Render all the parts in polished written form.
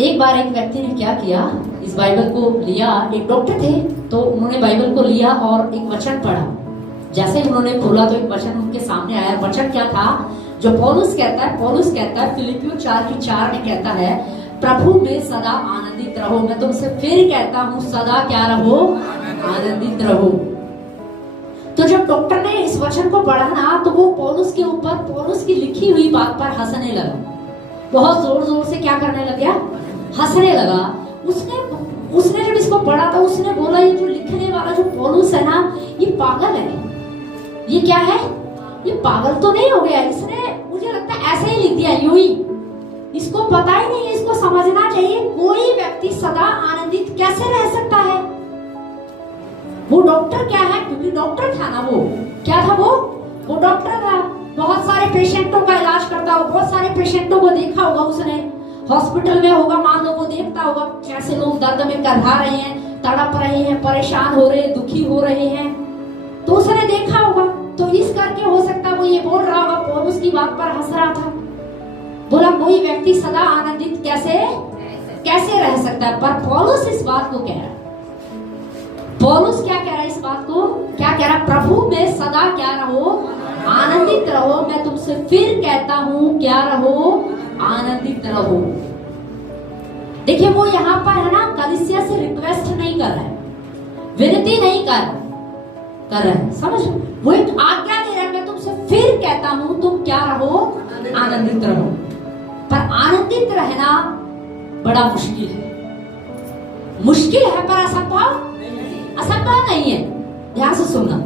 एक बार एक व्यक्ति ने क्या किया, इस बाइबल को लिया, एक डॉक्टर थे तो उन्होंने बाइबल को लिया और एक वचन पढ़ा। जैसे ही उन्होंने खोला तो एक वचन उनके सामने आया। वचन क्या था? जो पौलुस कहता है फिलिपियों 4:4 में कहता है, प्रभु में सदा आनंदित रहो। मैं तुमसे फिर कहता हूँ, सदा क्या रहो? आनंदित रहो। तो जब डॉक्टर ने इस वचन को पढ़ा ना, तो वो पौलुस के ऊपर, पौलुस की लिखी हुई बात पर हंसने लगा। बहुत जोर जोर से क्या करने लग गया? हंसने लगा। उसने जब इसको पढ़ा तो उसने बोला, ये जो लिखने वाला जो पौलुस है ना, ये पागल है। ये क्या है? ये पागल तो नहीं हो गया? इसने, मुझे लगता है ऐसे ही लिख दिया, यूं ही। इसको पता ही नहीं है, इसको समझना चाहिए कोई व्यक्ति सदा आनंदित कैसे रह सकता है। वो डॉक्टर क्या है? क्योंकि डॉक्टर था ना, वो क्या था? वो डॉक्टर था। बहुत सारे पेशेंटों का इलाज करता होगा, बहुत सारे पेशेंटों को देखा होगा उसने। हॉस्पिटल में होगा, मान लो, वो देखता होगा कैसे लोग दर्द में करहा रहे हैं, तड़प रहे हैं, परेशान हो रहे हैं, दुखी हो रहे हैं, तो उसने देखा होगा। तो इस करके हो सकता है वो ये बोल रहा होगा, पौलुस की बात पर हंस रहा था। बोला कोई व्यक्ति सदा आनंदित कैसे रह सकता है। पर पौलुस इस बात को कह रहा है। पौलुस क्या कह रहा है इस बात को? क्या कह रहा है? प्रभु में सदा क्या रहो? आनंदित रहो। मैं तुमसे फिर कहता हूँ, क्या रहो? आनंदित रहो। देखिए, वो यहाँ पर है ना, कलीसिया से रिक्वेस्ट नहीं कर रहा है, विनती नहीं कर रहा है, समझ? वो एक आज्ञा दे रहा है, मैं तुमसे फिर कहता हूँ, तुम क्या रहो? आनंदित रहो। पर आनंदित रहना बड़ा मुश्किल है, पर असंभव नहीं है। ध्यान से सुनना,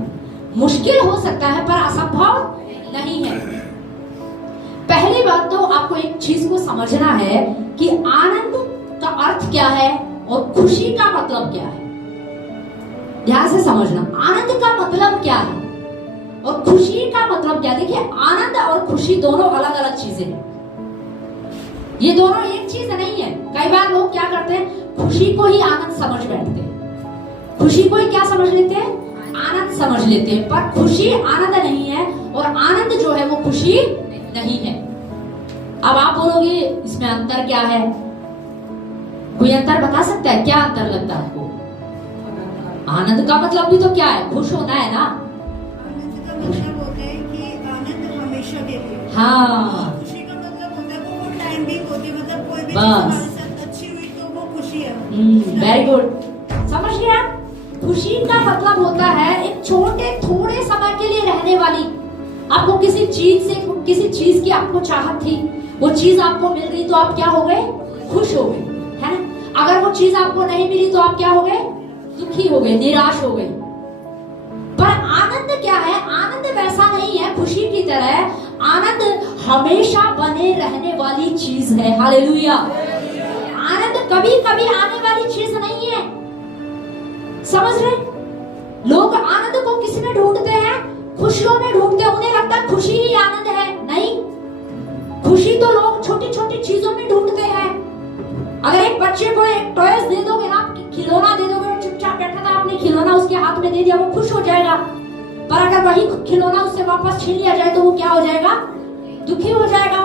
मुश्किल हो सकता है पर असंभव नहीं है। पहली बात तो आपको एक चीज को समझना है कि आनंद का अर्थ क्या है और खुशी का मतलब क्या है। ध्यान से समझना, आनंद का मतलब क्या है और खुशी का मतलब क्या है। देखिए, आनंद और खुशी दोनों अलग अलग चीजें हैं। ये दोनों एक चीज नहीं है। कई बार लोग क्या करते हैं, खुशी को ही आनंद समझ बैठते हैं। खुशी को ही क्या समझ लेते हैं? आनंद समझ लेते हैं। पर खुशी आनंद नहीं है और आनंद जो है वो खुशी नहीं है। अब आप बोलोगे इसमें अंतर क्या है? कोई अंतर बता सकता है? क्या अंतर लगता है आपको? आनंद का मतलब भी तो क्या है? खुश होना है ना। आनंद का मतलब होता है कि आनंद हमेशा के लिए। हाँ, खुशी का मतलब होता है वो टाइम भी होती है, मतलब कोई भी चीज बस। हमारे साथ अच्छी हुई तो वो खुशी है। वेरी गुड, समझ गया। खुशी का मतलब होता है एक छोटे थोड़े समय के लिए रहने वाली। आपको किसी चीज की आपको चाहत थी, वो चीज आपको मिल गई तो आप क्या हो गए? खुश हो गए, है ना। अगर वो चीज आपको नहीं मिली तो आप क्या हो गए? दुखी हो गए, निराश हो गए। पर आनंद क्या है? आनंद वैसा नहीं है खुशी की तरह। आनंद हमेशा बने रहने वाली चीज है। हालेलुया। आनंद कभी कभी आने वाली चीज नहीं है, समझ रहे? लोग आनंद को किस में ढूंढते हैं? खुशियों में ढूंढते हैं। उन्हें लगता है खुशी ही आनंद है। नहीं, खुशी तो लोग छोटी छोटी चीजों में ढूंढते हैं। अगर एक बच्चे को एक टॉयज दे दोगे ना, खिलौना दे दोगे, चुपचाप बैठा था, आपने खिलौना उसके हाथ में दे दिया, वो खुश हो जाएगा। पर अगर वही खिलौना उससे वापस छीन लिया जाए तो वो क्या हो जाएगा? दुखी हो जाएगा।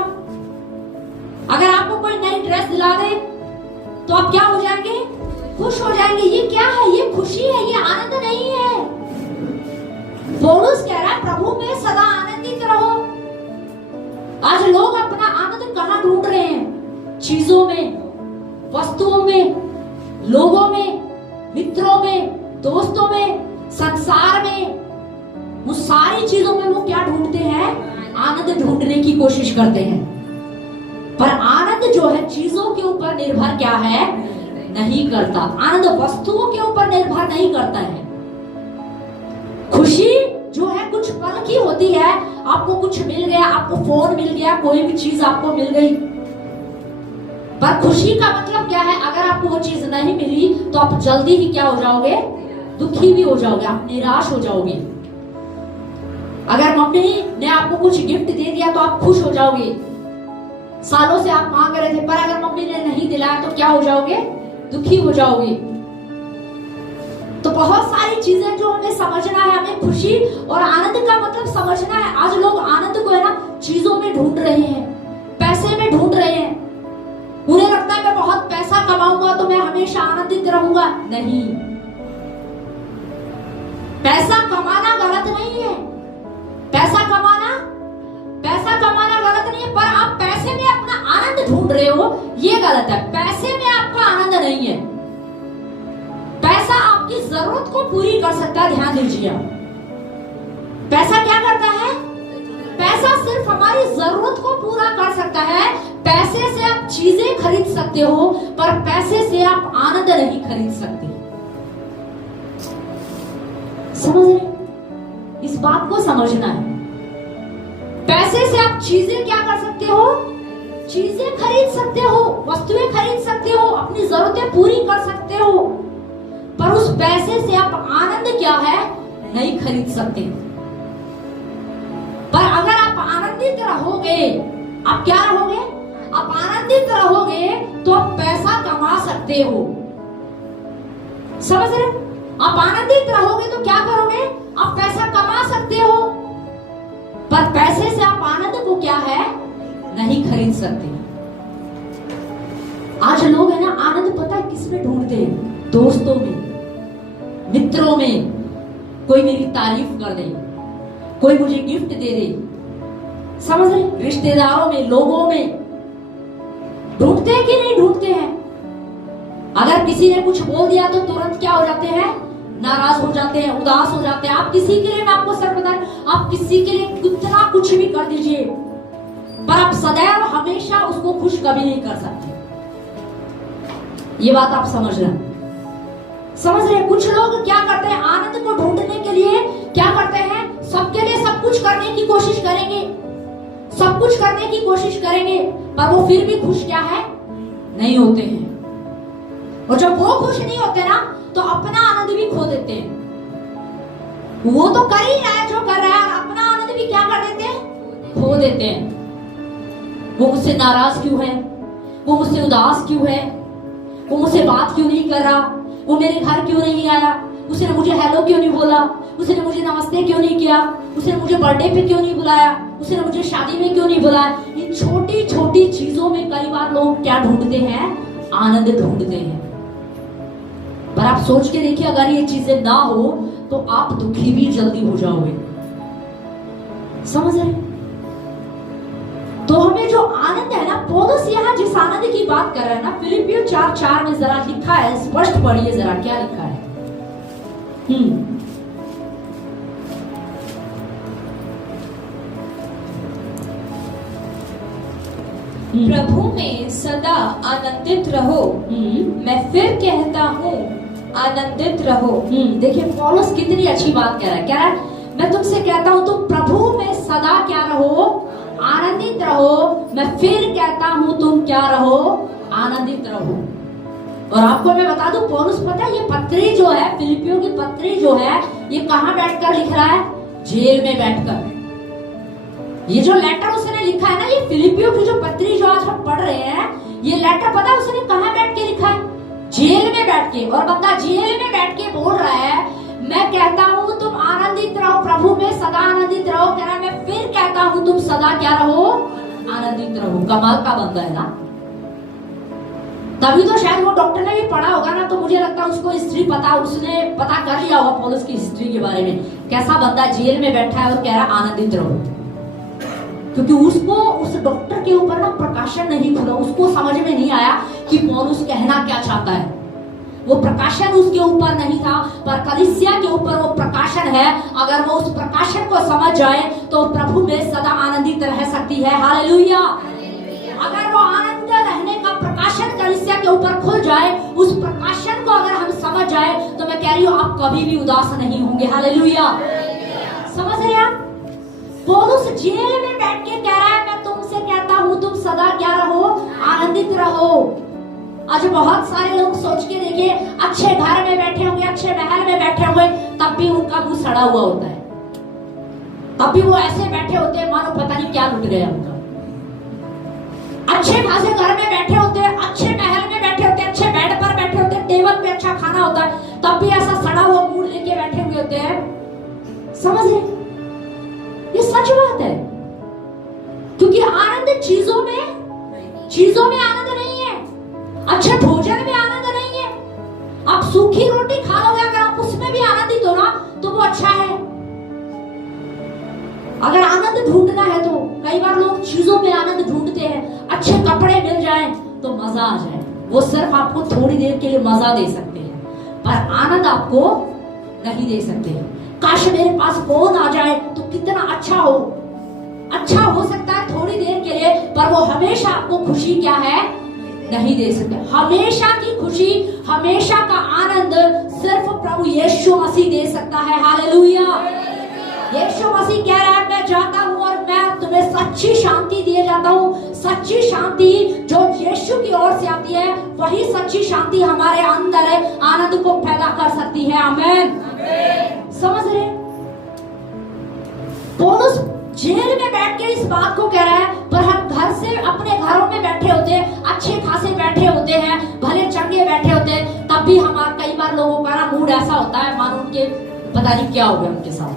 अगर आपको कोई नई ड्रेस दिला दे तो आप क्या हो जाएंगे? खुश हो जाएंगे। ये क्या है? ये खुशी है, ये आनंद नहीं है। पौलुस कह रहा है प्रभु में सदा आनंदित रहो। आज लोग अपना आनंद कहाँ ढूंढ रहे हैं? चीजों में, वस्तुओं में, लोगों में, मित्रों में, दोस्तों में, संसार में। वो सारी चीजों में वो क्या ढूंढते हैं? आनंद ढूंढने की कोशिश करते हैं। पर आनंद जो है चीजों के ऊपर निर्भर क्या है? नहीं करता। आनंद वस्तुओं के ऊपर निर्भर नहीं करता है। खुशी जो है कुछ पल की होती है। आपको कुछ मिल गया, आपको फोन मिल गया, कोई भी चीज आपको मिल गई। पर खुशी का मतलब क्या है? अगर आपको वो चीज नहीं मिली तो आप जल्दी ही क्या हो जाओगे? दुखी भी हो जाओगे, आप निराश हो जाओगे। अगर मम्मी ने आपको कुछ गिफ्ट दे दिया तो आप खुश हो जाओगे। सालों से आप मांग रहे थे, पर अगर मम्मी ने नहीं दिलाया तो क्या हो जाओगे? दुखी हो जाओगे। तो बहुत सारी चीजें जो हमें समझना है, हमें खुशी और आनंद का मतलब समझना है। आज लोग आनंद को है ना चीजों में ढूंढ रहे हैं, पैसे में ढूंढ रहे हैं। उन्हें लगता है मैं बहुत पैसे हमेशा आनंदित रहूंगा, नहीं। पैसा कमाना गलत नहीं है, पैसा कमाना गलत नहीं है, पर आप पैसे में अपना आनंद ढूंढ रहे हो, ये गलत है। पैसे में आपका आनंद नहीं है। पैसा आपकी जरूरत को पूरी कर सकता है, ध्यान दीजिए। पैसा क्या करता है? पैसा सिर्फ हमारी जरूरत को पूरा कर सकता है। पैसे से आप चीजें खरीद सकते हो, पर पैसे से आप आनंद नहीं खरीद सकते। समझ रहे? इस बात को समझना है। पैसे से आप चीजें क्या कर सकते हो? चीजें खरीद सकते हो, वस्तुएं खरीद सकते हो, अपनी जरूरतें पूरी कर सकते हो, पर उस पैसे से आप आनंद क्या है नहीं खरीद सकते। पर अगर आप आनंदित रहोगे, आप क्या रहोगे? आप आनंदित रहोगे तो आप पैसा कमा सकते हो। समझ रहे? आप आनंदित रहोगे तो क्या करोगे? आप पैसा कमा सकते हो, पर पैसे से आप आनंद को क्या है नहीं खरीद सकते। आज लोग है ना, आनंद पता है किसमें ढूंढते हैं? दोस्तों में, मित्रों में, कोई मेरी तारीफ कर दे, कोई मुझे गिफ्ट दे दे। समझ रहे? रिश्तेदारों में, लोगों में ढूंढते हैं कि नहीं ढूंढते हैं? अगर किसी ने कुछ बोल दिया तो तुरंत क्या हो जाते हैं? नाराज हो जाते हैं, उदास हो जाते हैं। आप किसी के लिए, मैं आपको सर बताएं, आप किसी के लिए कितना कुछ भी कर दीजिए, पर आप सदैव हमेशा उसको खुश कभी नहीं कर सकते। ये बात आप समझ रहे हैं? समझ रहे हैं? कुछ लोग क्या करते हैं? आनंद को ढूंढने के लिए क्या करते हैं? सबके लिए सब कुछ करने की कोशिश करेंगे, सब कुछ करने की कोशिश करेंगे, पर वो फिर भी खुश क्या है नहीं होते हैं। और जब वो खुश नहीं होते ना, तो अपना आनंद भी खो देते हैं। वो तो कर ही रहा है जो कर रहा है, और अपना आनंद भी क्या कर देते हैं? खो देते हैं। वो मुझसे नाराज क्यों है? वो मुझसे उदास क्यों है? वो मुझसे बात क्यों नहीं कर रहा? वो मेरे घर क्यों नहीं आया? उसने मुझे हेलो क्यों नहीं बोला? उसने मुझे नमस्ते क्यों नहीं किया? उसने मुझे बर्थडे पे क्यों नहीं बुलाया? उसने मुझे शादी में क्यों नहीं बुलाया? इन छोटी छोटी चीजों में कई बार लोग क्या ढूंढते हैं? आनंद ढूंढते हैं। पर आप सोच के देखिए, अगर ये चीजें ना हो तो आप दुखी भी जल्दी हो जाओगे। समझ रहे? तो हमें जो आनंद है ना, पौलुस यहाँ जिस आनंद की बात कर रहा है ना, फिलिपियो 4:4 में जरा लिखा है, स्पष्ट पढ़िए जरा क्या लिखा है। प्रभु में सदा आनंदित रहो। मैं फिर कहता हूँ आनंदित रहो। देखिए पौलुस कितनी अच्छी बात कह रहा है। कह रहा है मैं तुमसे कहता हूँ तुम प्रभु में सदा क्या रहो? आनंदित रहो। मैं फिर कहता हूँ तुम क्या रहो? आनंदित रहो। और आपको मैं बता दूं, पौलुस पता है ये पत्री जो है, फिलिपियों की पत्री जो है, ये कहाँ बैठकर लिख रहा है? जेल में बैठकर। ये जो लेटर उसने लिखा है ना, ये फिलिपियों की जो पत्री जो आज हम पढ़ रहे हैं, ये लेटर पता है उसने कहाँ बैठ के लिखा है? जेल में बैठ के। और बंदा जेल में बैठ के बोल रहा है मैं कहता हूँ तुम आनंदित रहो, प्रभु में सदा आनंदित रहो। कह रहा है मैं फिर कहता हूँ तुम सदा क्या रहो? आनंदित रहो। कमाल का बंदा है ना। तभी तो शायद वो डॉक्टर ने भी पढ़ा होगा ना, तो मुझे लगता है उसको हिस्ट्री पता, उसने पता कर लिया होगा पौलुस की हिस्ट्री के बारे में। कैसा बंदा जेल में बैठा है और कह रहा है आनंदित रहो। क्योंकि उसको उस डॉक्टर के ऊपर ना प्रकाशन नहीं खुला, उसको समझ में नहीं आया कि पौलुस कहना क्या चाहता है। वो प्रकाशन उसके ऊपर नहीं था, पर कलीसिया के ऊपर वो प्रकाशन है। अगर वो उस प्रकाशन को समझ जाए तो प्रभु में सदा आनंदित रह सकती है। हालेलुया। अगर वो आनंद रहने का प्रकाशन कलीसिया के ऊपर खुल जाए, उस प्रकाशन को अगर हम समझ जाए, तो मैं कह रही हूँ आप कभी भी उदास नहीं होंगे। हालेलुया। समझ रहे आप? पौलुस जेल में बैठ के कह रहा है मैं तुमसे कहता हूँ तुम सदा क्या रहो? आनंदित रहो। आज बहुत सारे लोग सोच के देखिए, अच्छे घर में बैठे होंगे, अच्छे महल में बैठे हुए, तब भी उनका मुंह सड़ा हुआ होता है। तब भी वो ऐसे बैठे होते हैं मानो पता नहीं क्या लुट गया उनका। अच्छे खासे घर में बैठे होते हैं, अच्छे महल में बैठे होते हैं, अच्छे बेड पर बैठे होते हैं, टेबल पे अच्छा खाना होता है, तब भी ऐसा सड़ा हुआ मूड लेके बैठे हुए होते हैं। समझ रहे? ये सच बात है। क्योंकि आनंद चीजों में आनंद नहीं है, अच्छे भोजन में आनंद नहीं है, अच्छा है। अगर आनंद ढूंढना है तो कई बार लोग चीजों में आनंद ढूंढते हैं, अच्छे कपड़े मिल जाएं तो मजा आ जाए, वो सिर्फ आपको थोड़ी देर के लिए मजा दे सकते हैं, पर आनंद आपको नहीं दे सकते। काश मेरे पास फोन आ जाए तो कितना अच्छा हो सकता है थोड़ी देर के लिए, पर वो हमेशा आपको खुशी क्या है नहीं दे सकते। हमेशा की खुशी, हमेशा का आनंद सिर्फ प्रभु यीशु मसीह दे सकता है। हालेलुया। यीशु मसीह कह रहा है मैं जाता हूँ और मैं तुम्हें सच्ची शांति दिए जाता हूँ। सच्ची शांति जो यीशु की ओर से आती है, वही सच्ची शांति हमारे अंदर आनंद को पैदा कर सकती है। आमीन। समझ रहे? पौलुस जेल में बैठ के इस बात को कह रहा है, पर हम घर से अपने घरों में बैठे होते हैं, अच्छे खासे बैठे होते हैं, भले चंगे बैठे होते हैं, तब भी हमारा कई बार लोगों का मूड ऐसा होता है मानो उनके पता नहीं क्या हो गया उनके साथ,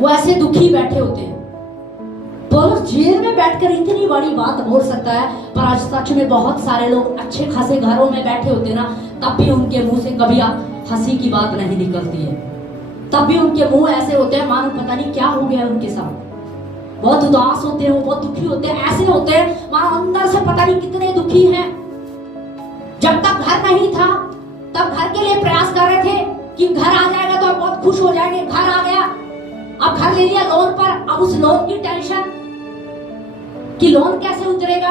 वो ऐसे दुखी बैठे होते हैं। पौलुस जेल में बैठकर इतनी बड़ी बात बोल सकता है, पर आज सच में बहुत सारे लोग अच्छे खासे घरों में बैठे होते हैं ना, तब भी उनके मुंह से कभी हंसी की बात नहीं निकलती है, तब भी उनके मुंह ऐसे होते हैं मानो पता नहीं क्या हो गया उनके साथ। बहुत उदास होते हैं, वो बहुत दुखी होते हैं, ऐसे होते हैं मानो अंदर से पता नहीं कितने दुखी हैं। जब तक घर नहीं था तब घर के लिए प्रयास कर रहे थे कि घर आ जाएगा तो बहुत खुश हो जाएंगे, घर आ गया, अब घर ले लिया लोन पर, अब उस लोन की टेंशन कि लोन कैसे उतरेगा।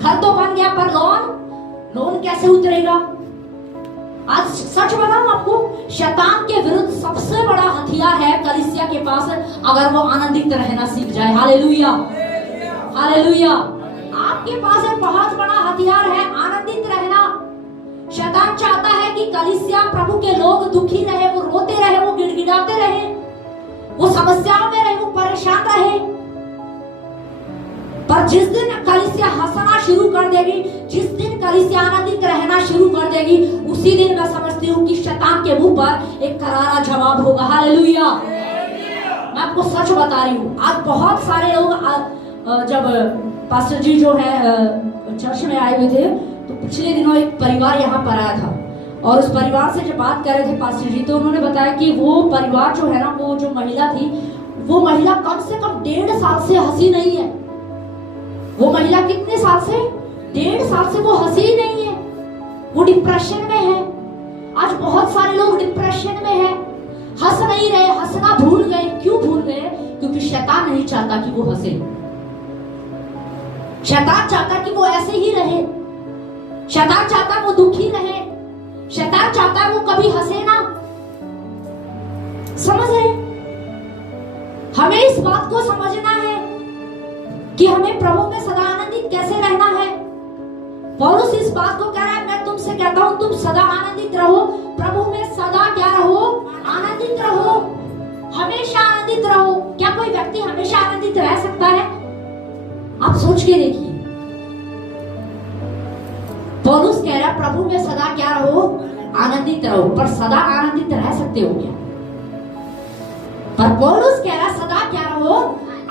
घर तो बन गया पर लोन कैसे उतरेगा। आज सच बताऊं आपको, शैतान के विरुद्ध सबसे बड़ा हथियार है कलीसिया के पास, अगर वो आनंदित रहना सीख जाए। Hallelujah, hallelujah. आपके पास एक बहुत बड़ा हथियार है, आनंदित रहना। शैतान चाहता है कि कलीसिया प्रभु के लोग दुखी रहे, वो रोते रहे, वो गिड़गिड़ाते रहे, वो समस्याओं में रहे, वो परेशान रहे। पर जिस दिन कलीसिया हंसना शुरू कर देगी, जिस दिन कलीसिया आनंदित रहना शुरू कर देगी, उसी दिन मैं समझती हूँ कि शैतान के मुंह पर एक करारा जवाब होगा। हालेलुया। मैं आपको सच बता रही हूँ, आज बहुत सारे लोग जब पास्टर जी जो है चर्च में आए हुए थे, तो पिछले दिनों एक परिवार यहाँ पर आया था, और उस परिवार से जब बात कर रहे थे पास्टर जी, तो उन्होंने बताया कि वो परिवार जो है ना, वो जो महिला थी, वो महिला कम से कम 1.5 साल से हंसी नहीं है। वो महिला कितने साल से? 1.5 साल से वो हंसी नहीं है, वो डिप्रेशन में है। आज बहुत सारे लोग डिप्रेशन में है, हंस नहीं रहे, हंसना भूल गए। क्यों भूल गए? क्योंकि शैतान नहीं चाहता कि वो हंसे। शैतान चाहता कि वो ऐसे ही रहे, शैतान चाहता वो दुखी रहे, शैतान चाहता वो कभी हंसे ना। समझ रहे? हमें इस बात को समझना है कि हमें प्रभु में सदा आनंदित कैसे रहना है। पौलुस इस बात को कह रहा है, मैं तुमसे कहता हूं तुम सदा आनंदित रहो। प्रभु में सदा क्या रहो? आनंदित रहो, हमेशा आनंदित रहो। क्या कोई व्यक्ति हमेशा आनंदित रह सकता है? आप सोच के देखिए। पौलुस कह रहा है प्रभु में सदा क्या रहो? आनंदित रहो। पर सदा आनंदित रह सकते हो क्या? पर पौलुस कह रहा है सदा क्या रहो?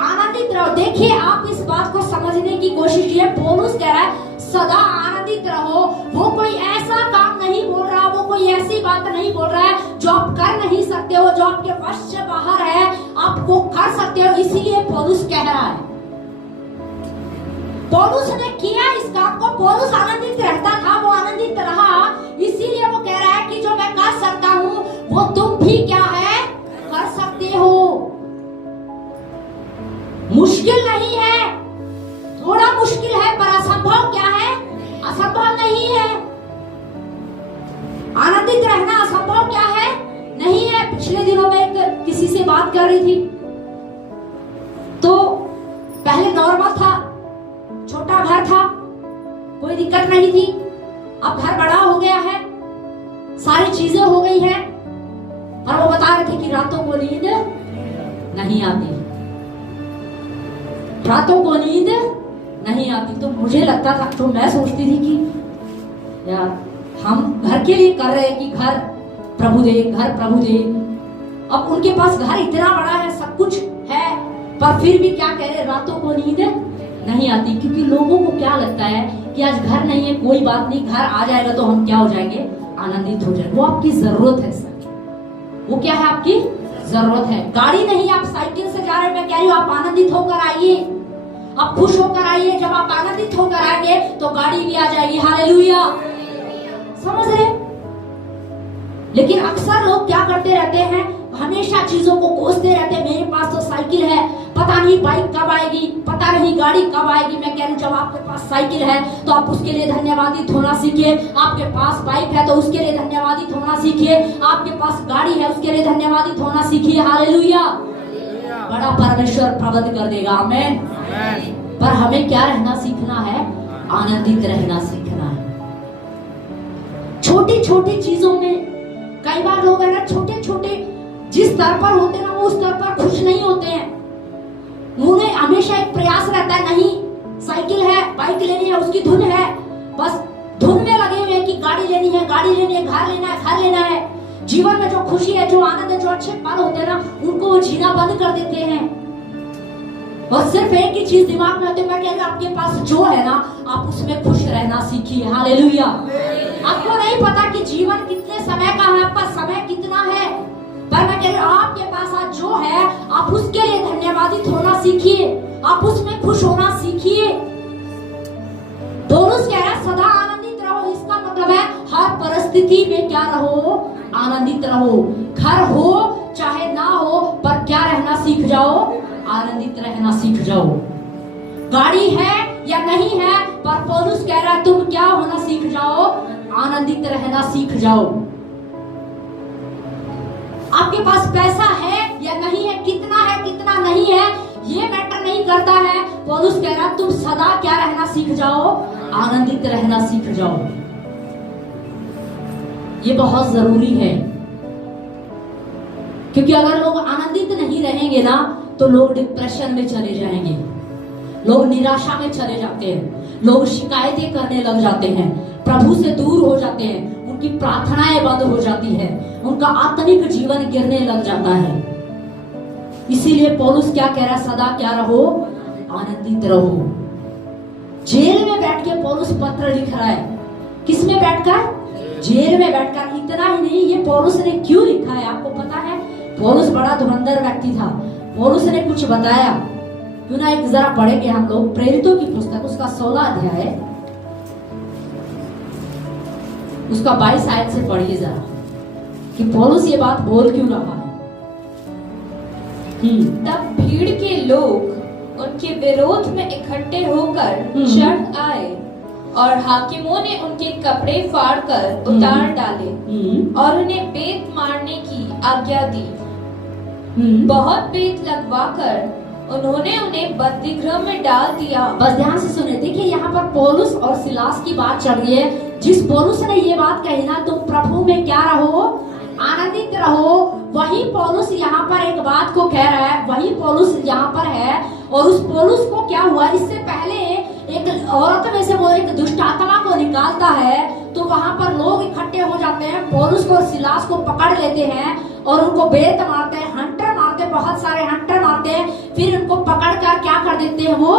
आनंदित रहो। देखिए, आप इस बात को समझने की कोशिश कीजिए। पौलुस कह रहा है सदा आनंदित रहो। वो कोई ऐसा काम नहीं बोल रहा, वो कोई ऐसी बात नहीं बोल रहा है जो आप कर नहीं सकते हो, जो आपके वश से बाहर है, आप वो कर सकते हो। इसीलिए पौलुस कह रहा है, पौलुस ने किया इस काम को। पौलुस आनंदित रहता था, वो आनंदित रहा, इसीलिए वो कह रहा है कि जो मैं कर सकता हूँ वो तुम भी क्या है कर सकते हो। मुश्किल नहीं है, थोड़ा मुश्किल है, पर असंभव क्या है? असंभव नहीं है। आनंदित रहना असंभव क्या है? नहीं है। पिछले दिनों में किसी से बात कर रही थी, तो पहले नॉर्मल था, छोटा घर था, कोई दिक्कत नहीं थी। अब घर बड़ा हो गया है, सारी चीजें हो गई है, और वो बता रहे थे कि रातों को नींद नहीं आती, रातों को नींद नहीं आती। तो मुझे लगता था, तो मैं सोचती थी कि यार हम घर के लिए कर रहे हैं कि घर प्रभु दे, घर प्रभु दे। अब उनके पास घर इतना बड़ा है, सब कुछ है, पर फिर भी क्या कह रहे, रातों को नींद नहीं आती। क्योंकि लोगों को क्या लगता है कि आज घर नहीं है, कोई बात नहीं, घर आ जाएगा तो हम क्या हो जाएंगे? आनंदित हो जाएंगे। वो आपकी जरूरत है सर, वो क्या है? आपकी जरूरत है। गाड़ी नहीं, आप साइकिल से जा रहे हैं, मैं कह रही हूँ आप आनंदित होकर आइए, आप खुश होकर आइए। जब आप आनंदित होकर आएंगे तो गाड़ी भी आ जाएगी। हालेलुया, समझ रहे? लेकिन अक्सर लोग क्या करते रहते हैं, हमेशा चीजों को कोसते रहते हैं। मेरे पास तो साइकिल है, पता नहीं बाइक कब आएगी, पता नहीं गाड़ी कब आएगी। मैं कह रही हूँ जब आपके पास साइकिल है तो आप उसके लिए धन्यवादित होना सीखिए। आपके पास बाइक है तो उसके लिए धन्यवादित होना सीखिए। आपके पास गाड़ी है उसके लिए धन्यवादित होना सीखिए। हालेलुया, बड़ा परमेश्वर प्रबंध कर देगा। आमीन। पर हमें क्या रहना सीखना है? आनंदित रहना सीखना है। छोटी छोटी चीजों में कई बार लोग है ना, छोटे छोटे जिस स्तर पर होते हैं ना, वो उस स्तर पर खुश नहीं होते हैं। उन्हें हमेशा एक प्रयास रहता है, नहीं साइकिल है, बाइक लेनी है, उसकी धुन है, बस धुन में लगे हुए हैं कि गाड़ी लेनी है, गाड़ी लेनी है, घर लेना है, घर लेना है। जीवन में जो खुशी है, जो आनंद है, जो अच्छे पल होते हैं ना, उनको वो जीना बंद कर देते हैं। और सिर्फ एक ही चीज दिमाग में होती है, मैं कह रही हूं आपके पास जो है ना, आप उसमें खुश रहना सीखिए। हालेलुया। आपको नहीं पता कि जीवन कितने समय का है, आपका समय कितना है, पर मैं कह रही हूं आपके पास आज जो है, आप उसके लिए धन्यवादित होना सीखिए, आप उसमें खुश होना सीखिए। पौलुस कह रहा है सदा आनंदित रहो। इसका मतलब है हर परिस्थिति में क्या रहो? आनंदित रहो। घर हो चाहे ना हो, पर क्या रहना सीख जाओ? आनंदित रहना सीख जाओ। गाड़ी है या नहीं है, पर पौलुस कह रहा है तुम क्या होना सीख जाओ? आनंदित रहना सीख जाओ। आपके पास पैसा है या नहीं है, कितना है कितना नहीं है, ये मैटर नहीं करता है। पौलुस कह रहा है तुम सदा क्या रहना सीख जाओ? आनंदित रहना सीख जाओ। ये बहुत जरूरी है, क्योंकि अगर लोग आनंदित नहीं रहेंगे ना, तो लोग डिप्रेशन में चले जाएंगे, लोग निराशा में चले जाते हैं, लोग शिकायतें करने लग जाते हैं, प्रभु से दूर हो जाते हैं, उनकी प्रार्थनाएं बंद हो जाती है, उनका आत्मिक जीवन गिरने लग जाता है। इसीलिए पौलुस क्या कह रहा है? सदा क्या रहो? आनंदित रहो। जेल में बैठ के पौलुस पत्र लिख रहा है। किस में बैठकर? जेल में बैठकर। इतना ही नहीं, ये पौलुस ने क्यों लिखा है आपको पता है? पौलुस बड़ा धुरंधर व्यक्ति था। पौलुस ने कुछ बताया, क्यों ना एक जरा पढ़ेंगे हम लोग प्रेरितों की पुस्तक, उसका 16 अध्याय, उसका 22 आयत से पढ़िए जरा कि पौलुस ये बात बोल क्यों रहा है। तब भीड़ के लोग उनके विरोध में इकट्ठे होकर चढ़ आए और हाकिमों ने उनके कपड़े फाड़कर उतार डाले और उन्हें बेत मारने की आज्ञा दी। बहुत बेत लगवाकर उन्होंने उन्हें बंदीगृह में डाल दिया। बस ध्यान से सुने, देखिए यहाँ पर पौलुस और सिलास की बात चल रही है। जिस पौलुस ने ये बात कही ना, तुम प्रभु में क्या रहो? आनंदित रहो, वही पौलुस यहाँ पर एक बात को कह रहा है, वही पौलुस यहाँ पर है। और उस पौलुस को क्या हुआ? इससे पहले एक औरत में से वो एक दुष्ट आत्मा को निकालता है, तो वहां पर लोग इकट्ठे हो जाते हैं, पौलुस को और सिलास को पकड़ लेते हैं और उनको बेत मारते हैं, हंटर मारते हैं, बहुत सारे हंटर मारते हैं। फिर उनको पकड़ कर क्या कर देते हैं? वो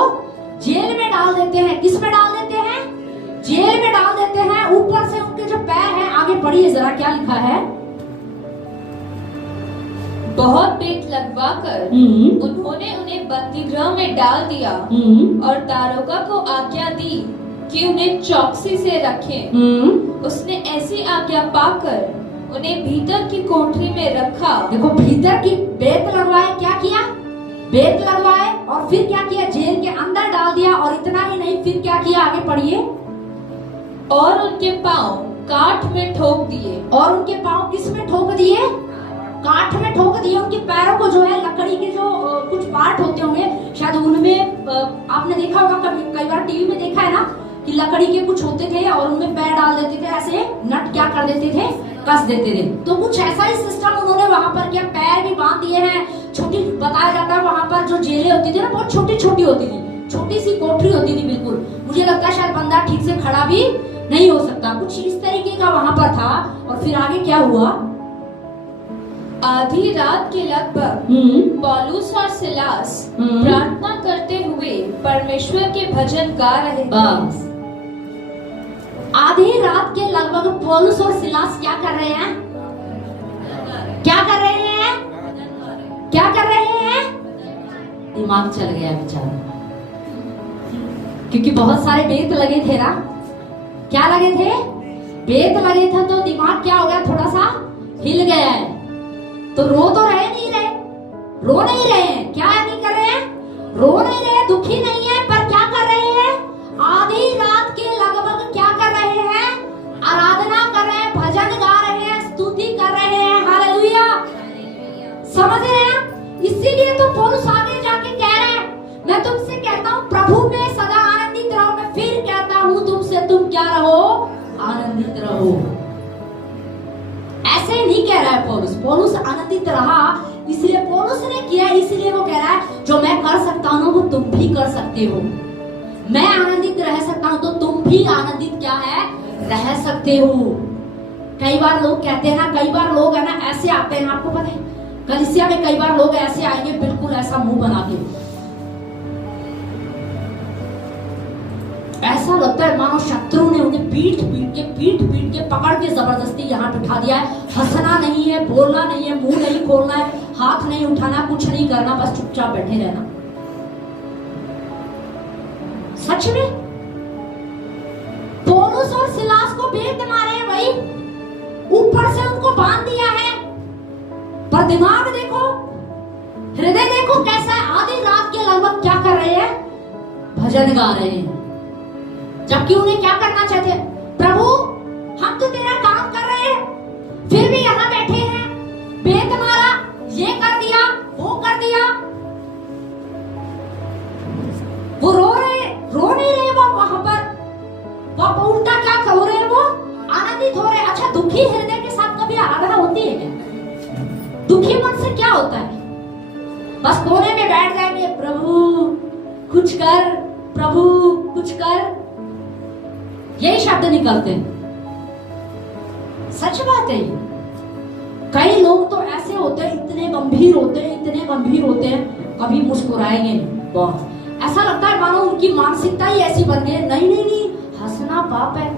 जेल में डाल देते हैं। किस में डाल देते हैं? जेल में डाल देते हैं। ऊपर से उनके जो पैर हैं, आगे पढ़िए जरा क्या लिखा है। बहुत बेत लगवाकर उन्होंने उन्हें बंदीगृह में डाल दिया और दारोगा को आज्ञा दी कि उन्हें चौकसी से रखें। उसने ऐसी आज्ञा पाकर उन्हें भीतर की कोठरी में रखा। देखो, भीतर की बेत लगवाए, क्या किया? बेत लगवाए और फिर क्या किया? जेल के अंदर डाल दिया। और इतना ही नहीं, फिर क्या किया? आगे पढ़िए। और उनके पांव काठ में ठोक दिए। और उनके पांव किस में ठोक दिए? काठ में ठोक दिए। उनके पैरों को जो है, लकड़ी के जो कुछ पार्ट होते होंगे, शायद उनमें आपने देखा होगा, कई बार टीवी में देखा है ना, कि लकड़ी के कुछ होते थे और उनमें पैर डाल देते थे, ऐसे नट क्या कर देते थे? कस देते थे। तो कुछ ऐसा ही सिस्टम उन्होंने वहां पर किया। पैर भी बांध दिए हैं। छोटी, बताया जाता है वहां पर जो जेलें होती थी ना, बहुत छोटी छोटी होती थी, छोटी सी कोठरी होती थी बिल्कुल। मुझे लगता है शायद बंदा ठीक से खड़ा भी नहीं हो सकता, कुछ इस तरीके का वहां पर था। और फिर आगे क्या हुआ? आधी रात के लगभग पौलुस और सिलास प्रार्थना करते हुए परमेश्वर के भजन गा रहे थे। आधी रात के लगभग पौलुस और सिलास क्या कर रहे हैं? क्या कर रहे हैं? क्या कर रहे हैं? दिमाग चल गया बेचारा, क्योंकि बहुत सारे बेत लगे थे ना। क्या लगे थे? बेत लगे थे, तो दिमाग क्या हो गया, थोड़ा सा हिल गया है। तो रो तो रहे नहीं रहे, रो नहीं रहे हैं। क्या नहीं कर रहे हैं? रो नहीं रहे, दुखी नहीं है, पर क्या कर रहे हैं? आधी रात के लगभग क्या कर रहे हैं? आराधना कर रहे हैं, भजन गा रहे हैं, स्तुति कर रहे हैं। हालेलुया। समझ रहे हैं? इसीलिए तो पौलुस आगे जाके कह रहे हैं, मैं तुमसे कहता हूँ प्रभु में सदा आनंदित रहो। मैं फिर कहता हूँ तुमसे, तुम क्या रहो? आनंदित रहो। ऐसे नहीं कह रहा है पौलुस। पौलुस आनंदित रहा, इसलिए पौलुस ने किया, इसलिए वो कह रहा है जो मैं कर सकता हूँ वो तुम भी कर सकते हो। मैं आनंदित रह सकता हूँ तो तुम भी आनंदित क्या है? रह सकते हो। कई बार लोग कहते हैं ना, कई बार लोग है ना ऐसे आते हैं, आपको पता है कलीसिया में कई बार लोग ऐसे आएंगे बिल्कुल ऐसा मुंह बना के, ऐसा लगता है मानो शत्रु ने उन्हें पीट पीट के पकड़ के जबरदस्ती यहाँ बिठा दिया है। हंसना नहीं है, बोलना नहीं है, मुंह नहीं खोलना है, हाथ नहीं उठाना, कुछ नहीं करना, बस चुपचाप बैठे रहना। सच में पौलुस और सिलास को बेत मारे हैं भाई, ऊपर से उनको बांध दिया है, पर दिमाग देखो, हृदय देखो कैसा है। आधी रात के लगभग क्या कर रहे हैं? भजन गा रहे हैं, जबकि उन्हें क्या करना चाहते? प्रभु हम तो तेरा काम कर रहे हैं, फिर भी यहाँ बैठे हैं, बेत मारा, ये कर दिया, वो कर दिया। वो रो नहीं रहे वो वहां पर, वो उल्टा क्या हो रहे हैं? वो आनंदित हो रहे हैं। अच्छा, दुखी हृदय के साथ कभी आराधना होती है क्या? दुखी मन से क्या होता है? बस कोने में बैठ जाएंगे, प्रभु कुछ कर, प्रभु कुछ कर, यही शब्द निकलते हैं। सच बात है। कई लोग तो ऐसे होते हैं, इतने गंभीर होते हैं, कभी मुस्कुराएंगे नहीं। बहुत ऐसा लगता है मानो उनकी मानसिकता ही ऐसी बन गई। नहीं, हंसना पाप है।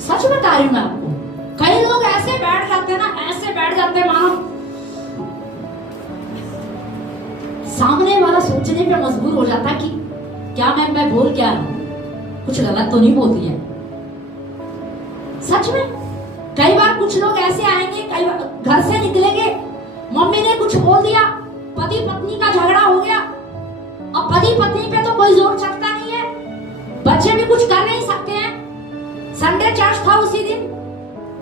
सच बता रही हूं मैं आपको। कई लोग ऐसे बैठ जाते हैं ना, ऐसे बैठ जाते हैं मानो सामने वाला सोचने पे मजबूर हो जाता है कि क्या मैं बोल क्या रहा हूं, कुछ गलत तो नहीं बोल दिया। सच में कई बार कुछ लोग ऐसे आएंगे, कई बार घर से निकलेंगे, मम्मी ने कुछ बोल दिया, पति पत्नी का झगड़ा हो गया, अब पति पत्नी पे तो कोई जोर सकता नहीं है, बच्चे भी कुछ कर नहीं सकते हैं। संडे चर्च था उसी दिन,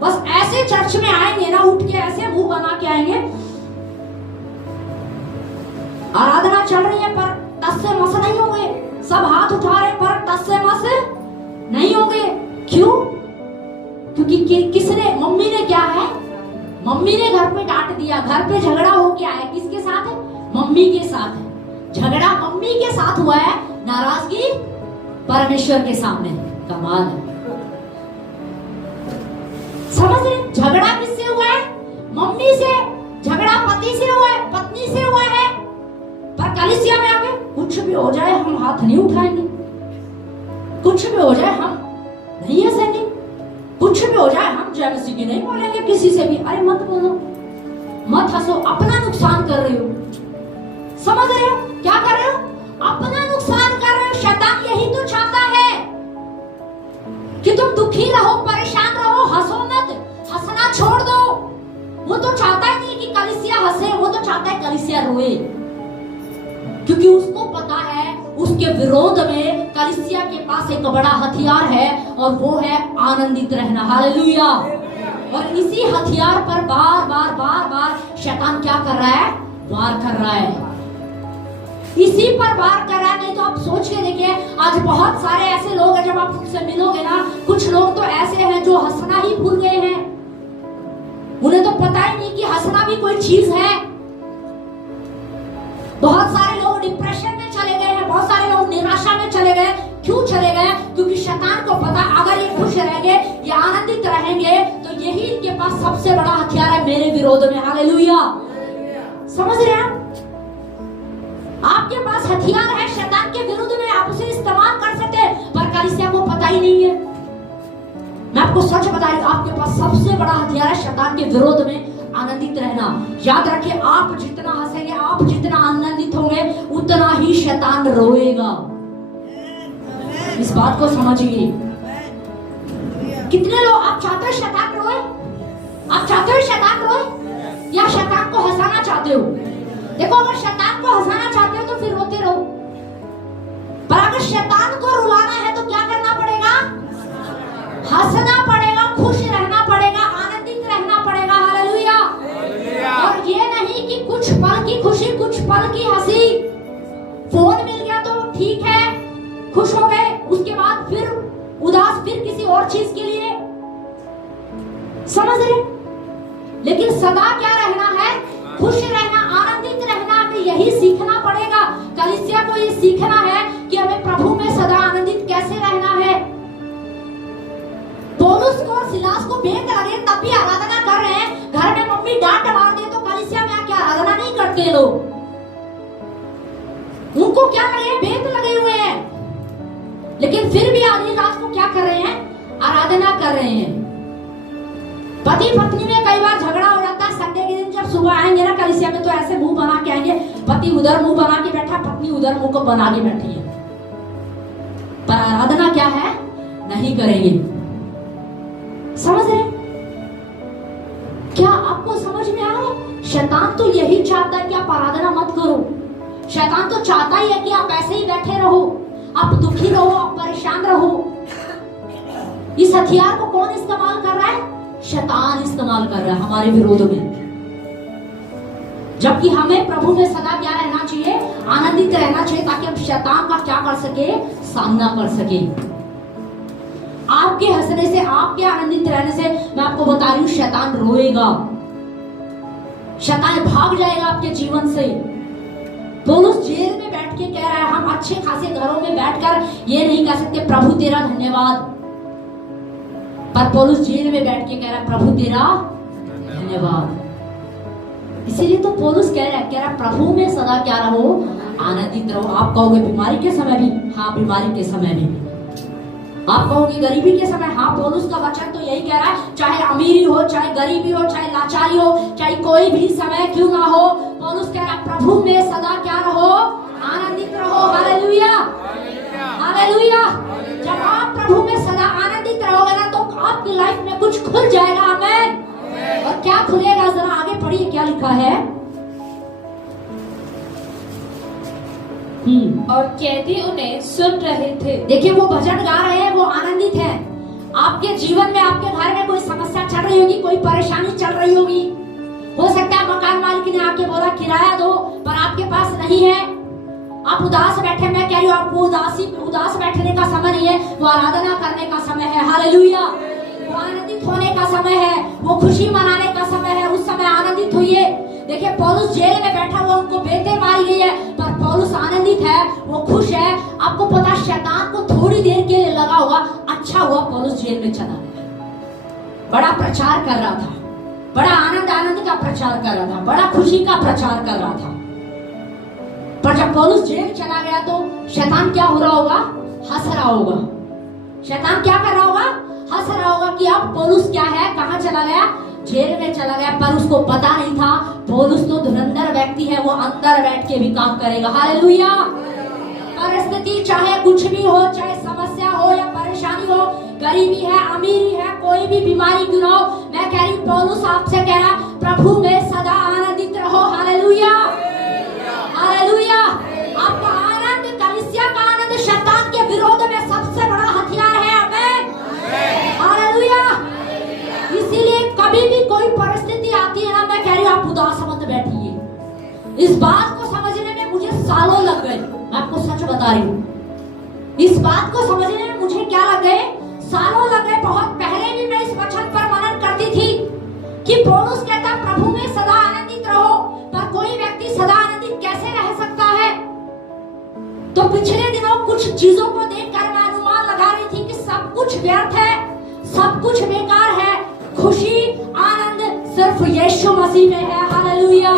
बस ऐसे चर्च में आएंगे ना, उठ के ऐसे मुंह बना के आएंगे, आराधना चल रही है पर टस से मस नहीं होंगे, सब हाथ उठा रहे पर टस से मस नहीं होंगे। क्यों? क्योंकि किसने, मम्मी ने क्या है, मम्मी ने घर पे डांट दिया, घर पे झगड़ा हो के आया, किसके साथ है? मम्मी के साथ है। झगड़ा मम्मी के साथ हुआ है, नाराजगी परमेश्वर के सामने। कमाल है। समझ रहे? झगड़ा किससे हुआ है? मम्मी से। झगड़ा पति से हुआ है, पत्नी से हुआ है, पर कलीसिया में आके कुछ भी हो जाए हम हाथ नहीं उठाएंगे, कुछ भी हो जाए हम नहीं हंसेंगे, कुछ भी हो जाए हम जय मसीह की नहीं बोलेंगे किसी से भी। अरे मत बोलो, मत हंसो, अपना नुकसान कर रहे हो। समझ रहे हो क्या कर रहे हो? अपना नुकसान कर रहे हो। शैतान यही तो चाहता है कि तुम दुखी रहो, परेशान रहो, हंसो मत, हंसना छोड़ दो। वो तो चाहता ही नहीं कि कलीसिया हंसे, वो तो चाहता है कलीसिया रोए, क्योंकि उसको पता है उसके विरोध में कलीसिया के पास एक बड़ा हथियार है, और वो है आनंदित रहना। हालेलुया। और इसी हथियार पर बार बार शैतान क्या कर रहा है? वार कर रहा है, इसी पर वार कर रहा है। नहीं तो आप सोच के देखिए, आज बहुत सारे ऐसे लोग हैं, जब आप उनसे मिलोगे ना, कुछ लोग तो ऐसे हैं जो हंसना ही भूल गए हैं, उन्हें तो पता ही नहीं कि हंसना भी कोई चीज है। बहुत सारे लोग डिप्रेशन में चले गए हैं, बहुत सारे लोग निराशा में चले गए। क्यों चले गए? क्योंकि शैतान को पता, अगर ये खुश रहेंगे, ये आनंदित रहेंगे, तो यही इनके पास सबसे बड़ा हथियार है मेरे विरोध में। हालेलुया। समझ रहे हैं? आपके पास हथियार है शैतान के विरुद्ध में, आप उसे इस्तेमाल कर सकते हैं, पर कलीसिया को पता ही नहीं है। मैं आपको सच बता रही हूं, आपके पास सबसे बड़ा हथियार है शैतान के विरोध में आनंदित रहना। याद रखिए, आप जितना हंसेंगे, आप जितना आनंदित होंगे, उतना ही शैतान रोएगा। इस बात को समझिए। कितने लोग आप चाहते हो शैतान रोए? आप चाहते हो शैतान रोए या शैतान को हंसाना चाहते हो? देखो, अगर शैतान को हंसाना चाहते हो तो फिर रोते रहो, पर अगर शैतान को रुलाना है तो क्या करना पड़ेगा? हंसना पड़ेगा, खुश रहना पड़ेगा, आनंदित रहना पड़ेगा। हालेलुया। और ये नहीं कि कुछ पल की खुशी, कुछ पल की हंसी, फोन मिल गया तो ठीक है, खुश हो गए, उसके बाद फिर उदास, फिर किसी और चीज के लिए, समझ रहे? लेकिन सदा क्या रहना है? खुश रहना, आनंदित रहना। हमें यही सीखना पड़ेगा। कलीसिया को ये सीखना है कि हमें प्रभु में सदा आनंदित कैसे रहना है। पौलुस को और सिलास को बेंत लगे तब भी आराधना कर रहे हैं। घर में मम्मी डांट मार दे तो कलीसिया में आके आराधना नहीं करते लोग। उनको क्या लगे? बेंत लगे हुए हैं, लेकिन फिर भी आधी रात को क्या कर रहे हैं? आराधना कर रहे हैं। पति पत्नी में कई बार झगड़ा हो जाता है। संडे के दिन जब सुबह आएंगे ना कलीसिया में, तो ऐसे मुंह बना के आएंगे, पति उधर मुंह बना के बैठा, पत्नी उधर मुंह को बना के बैठी है, पर आराधना क्या है? नहीं करेंगे। समझ रहे? क्या आपको समझ में आ रहा है? शैतान तो यही चाहता है कि आप आराधना मत करो। शैतान तो चाहता ही है कि आप ऐसे ही बैठे रहो, आप दुखी रहो, आप परेशान रहो। इस हथियार को कौन इस्तेमाल कर रहा है? शैतान इस्तेमाल कर रहा है हमारे विरोध में। जबकि हमें प्रभु में सदा क्या रहना चाहिए? आनंदित रहना चाहिए, ताकि हम शैतान का क्या कर सके? सामना कर सके। आपके हंसने से, आपके आनंदित रहने से, मैं आपको बता रही हूं, शैतान रोएगा, शैतान भाग जाएगा आपके जीवन से। पौलुस जेल में बैठ के कह रहा है, हम अच्छे खासे घरों में बैठकर ये नहीं कह सकते प्रभु तेरा धन्यवाद, पर पौलुस जेल में बैठ के कह रहा है प्रभु तेरा धन्यवाद। इसीलिए तो पौलुस कह रहा है प्रभु में सदा क्या रहो? आनंदित रहो। आप कहोगे बीमारी के समय भी, हाँ बीमारी के समय में भी। आप कहोगे गरीबी के समय, हाँ पौलुस का वचन तो यही कह रहा है, चाहे अमीरी हो, चाहे गरीबी हो, चाहे लाचारी हो, चाहे कोई भी समय क्यों ना हो, पौलुस कह रहा है प्रभु में सदा क्या रहो? आनंदित रहो। Hallelujah, hallelujah. जब आप प्रभु में सदा आनंदित रहोगे ना, तो आपकी लाइफ में कुछ खुल जाएगा। आमीन। और क्या खुलेगा? जरा आगे पढ़िए क्या लिखा है। और कैदी उन्हें सुन रहे थे। देखिए, वो भजन गा रहे हैं, वो आनंदित हैं। आपके जीवन में, आपके घर में कोई समस्या चल रही होगी, कोई परेशानी चल रही होगी। हो सकता है मकान मालिक ने आके बोला किराया दो, पर आपके पास नहीं है, आप उदास बैठे। मैं कह रही हूँ, आपको उदास बैठने का समय नहीं है, वो आराधना करने का समय है। हालेलुया। वो आनंदित होने का समय है, वो खुशी मनाने का समय है। उस समय आनंदित होइए। देखिए, पौलुस जेल में बैठा हुआ, उनको बेटे मारी गई है, पर पौलुस आनंदित है, वो खुश है। आपको पता, शैतान को थोड़ी देर के लिए लगा होगा, अच्छा हुआ पौलुस जेल में चला गया। बड़ा प्रचार कर रहा था, बड़ा आनंद का प्रचार कर रहा था, बड़ा खुशी का प्रचार कर रहा था, पर जब पौलुस जेल चला गया तो शैतान क्या हो रहा होगा? हंस रहा होगा। शैतान क्या कर रहा होगा? हंस रहा होगा कि अब पौलुस क्या है, कहाँ चला गया? जेल में चला गया। पर उसको पता नहीं था, पौलुस तो धुरंधर व्यक्ति है, वो अंदर बैठ के भी काम करेगा। हालेलुया। परिस्थिति चाहे कुछ भी हो, चाहे समस्या हो या परेशानी हो, गरीबी है, अमीरी है, कोई भी बीमारी क्यों हो, मैं कह रही पौलुस आपसे कह रहा, प्रभु में सदा आनंदित रहो। Hallelujah, hallelujah. आपका आनंद, कलीसिया का आनंद, शैतान के विरोध में सबसे बड़ा हथियार है। आमीन, हालेलुया। इसीलिए कभी भी कोई परिस्थिति आती है ना, मैं कह रही हूँ आप उदास मत बैठिए। इस बात को समझने में मुझे सालों लग गए, मैं आपको सच बता रही हूँ। इस बात को समझने में मुझे क्या लग गए? सालों लग गए। बहुत पहले भी मैं इस वचन पर मनन करती थी कि पौलुस कहता प्रभु में सदा आनंदित रहो, पर कोई व्यक्ति सदा आनंदित कैसे रह सकता है? तो पिछले दिनों कुछ चीजों को देखकर मैं अनुमान लगा रही थी कि सब कुछ व्यर्थ है, सब कुछ बेकार है। खुशी, आनंद सिर्फ यीशु मसीह में है। Hallelujah,